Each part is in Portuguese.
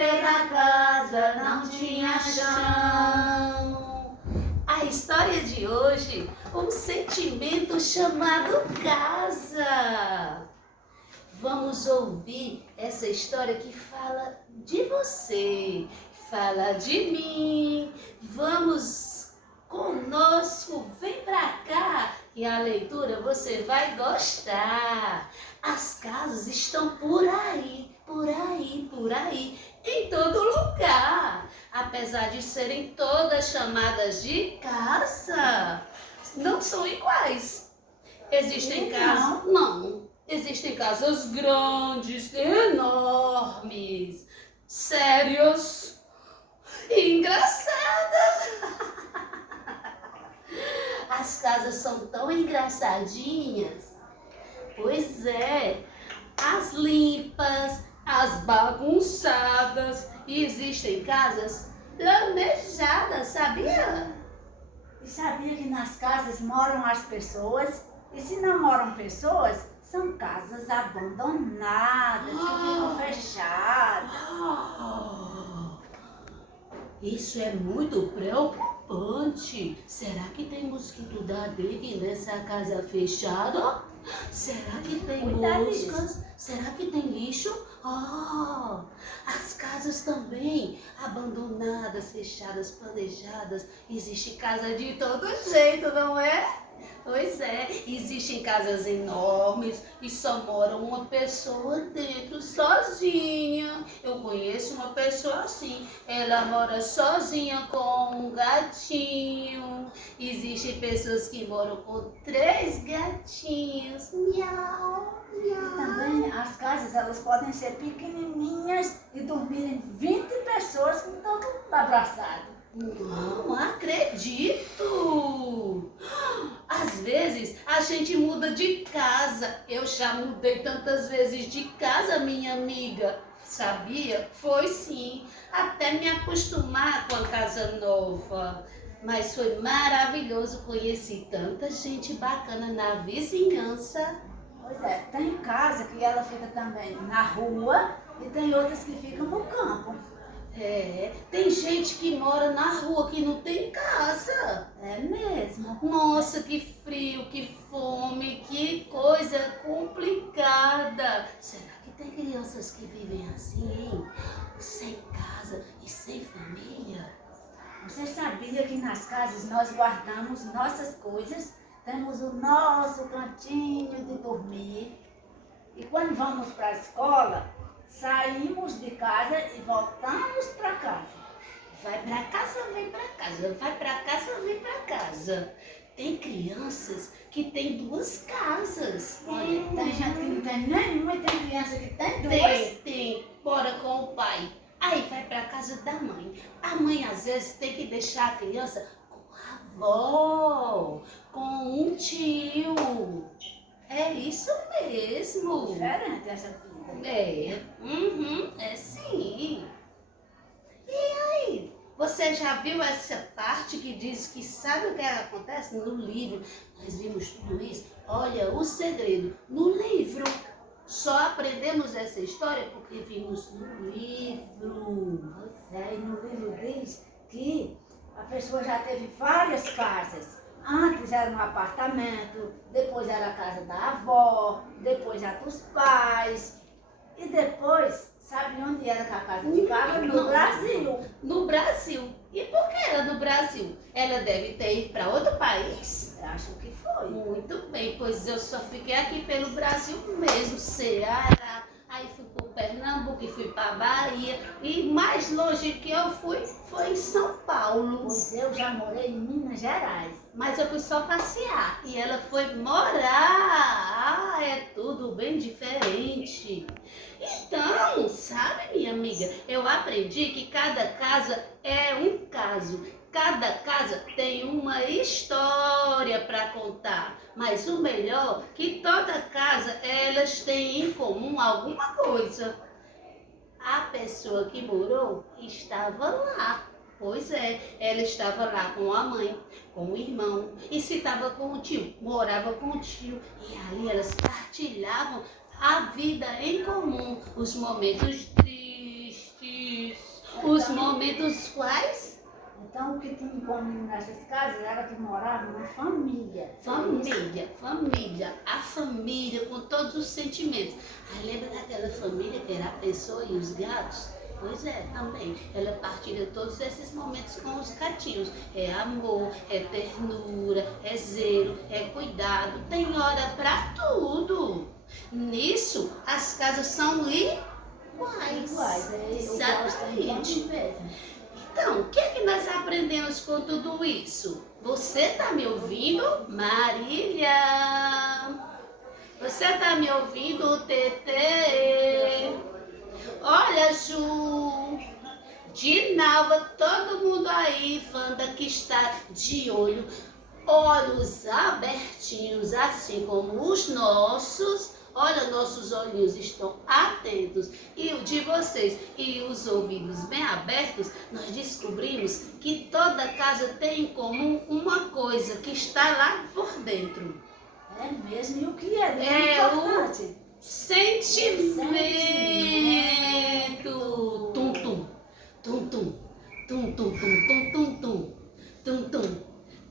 porque na casa não tinha chão. A história de hoje, um sentimento chamado casa. Vamos ouvir essa história que fala de você, fala de mim. Vamos conosco, vem pra cá e a leitura você vai gostar. As casas estão por aí, por aí, por aí, em todo lugar. Apesar de serem todas chamadas de casa, não são iguais. Existem casas... Não. Existem casas grandes, enormes, sérias e engraçadas. As casas são tão engraçadinhas. Pois é, as limpas, as bagunçadas. E existem casas planejadas, sabia? E sabia que nas casas moram as pessoas? E se não moram pessoas, são casas abandonadas, que ficam fechadas. Isso é muito preocupante. Será que tem mosquito da dengue nessa casa fechada? Será que tem moscas? Será que tem lixo? As casas também abandonadas, fechadas, planejadas. Existe casa de todo jeito, não é? Pois é, existem casas enormes e só mora uma pessoa dentro, sozinha. Eu conheço uma pessoa assim, ela mora sozinha com um gatinho. Existem pessoas que moram com 3 gatinhos. Miau, miau. Também as casas, elas podem ser pequenininhas e dormirem 20 pessoas com todo mundo abraçado. Não acredito! Às vezes a gente muda de casa. Eu já mudei tantas vezes de casa, minha amiga. Sabia? Foi sim. Até me acostumar com a casa nova. Mas foi maravilhoso. Conheci tanta gente bacana na vizinhança. Pois é, tem casa que ela fica também na rua e tem outras que ficam no campo. É, tem gente que mora na rua que não tem casa. É mesmo. Nossa, que frio, que fome, que coisa complicada. Será que tem crianças que vivem assim, hein? Sem casa e sem família? Você sabia que nas casas nós guardamos nossas coisas, temos o nosso cantinho de dormir e quando vamos para a escola, saímos de casa e voltamos para casa. Vai para casa, vem para casa, vai para casa, vem para casa. Tem crianças que têm 2 casas. Olha, tem gente que não tem nenhuma e tem criança que tem 2. Tem, bora com o pai. Aí vai para casa da mãe. A mãe às vezes tem que deixar a criança com a avó, com um tio. É isso mesmo. Diferente essa vida. É sim. E aí, você já viu essa parte que diz que sabe o que acontece no livro? Nós vimos tudo isso. Olha, o segredo no livro. Só aprendemos essa história porque vimos no livro. Pois é, e no livro diz que a pessoa já teve várias casas. Antes era um apartamento, depois era a casa da avó, depois a dos pais. E depois, sabe onde era que a casa ficava? No Brasil. No Brasil. E por que era no Brasil? Ela deve ter ido para outro país? Eu acho que foi. Muito bem, pois eu só fiquei aqui pelo Brasil mesmo, Ceará, aí fui para Pernambuco e fui para Bahia, e mais longe que eu fui foi em São Paulo. Pois eu já morei em Minas Gerais. Mas eu fui só passear e ela foi morar. É tudo bem diferente. Então, sabe, minha amiga, eu aprendi que cada casa é um caso. Cada casa tem uma história para contar, mas o melhor é que toda casa elas têm em comum alguma coisa. A pessoa que morou estava lá. Pois é, ela estava lá com a mãe, com o irmão, e se estava com o tio, morava com o tio, e ali elas partilhavam a vida em comum, os momentos tristes, Os momentos quais? Então, o que tinha em comum nessas casas era que morava uma família. Família. A família com todos os sentimentos. Aí lembra daquela família que era a pessoa e os gatos? Pois é, também. Ela partilha todos esses momentos com os gatinhos. É amor, é ternura, é zelo, é cuidado. Tem hora pra tudo. Nisso, as casas são iguais. Exatamente. Então, o que é que nós aprendemos com tudo isso? Você está me ouvindo, Marília? Você está me ouvindo, Tetê? Olha, Ju, Dinalva, todo mundo aí, Wanda, que está de olhos abertinhos, assim como os nossos. Olha, nossos olhinhos estão atentos e o de vocês e os ouvidos bem abertos, nós descobrimos que toda casa tem em comum uma coisa que está lá por dentro. É mesmo? E o que é? É importante. o sentimento. Tum, tum, tum, tum, tum, tum, tum, tum, tum, tum, tum,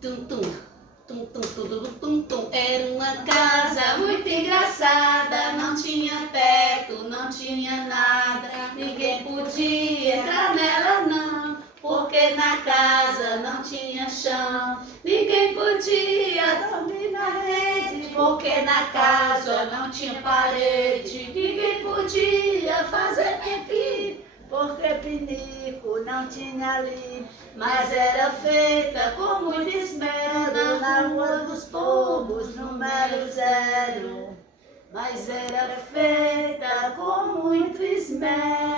tum, tum. Tum, tum, tum, tum, tum. Era uma casa muito engraçada, não tinha teto, não tinha nada, ninguém podia entrar nela não, porque na casa não tinha chão, ninguém podia dormir na rede, porque na casa não tinha parede, ninguém podia fazer pipi, porque pinico não tinha ali, mas era feita com muito esmero na Rua dos Pombos, número 0. Mas era feita com muito esmero.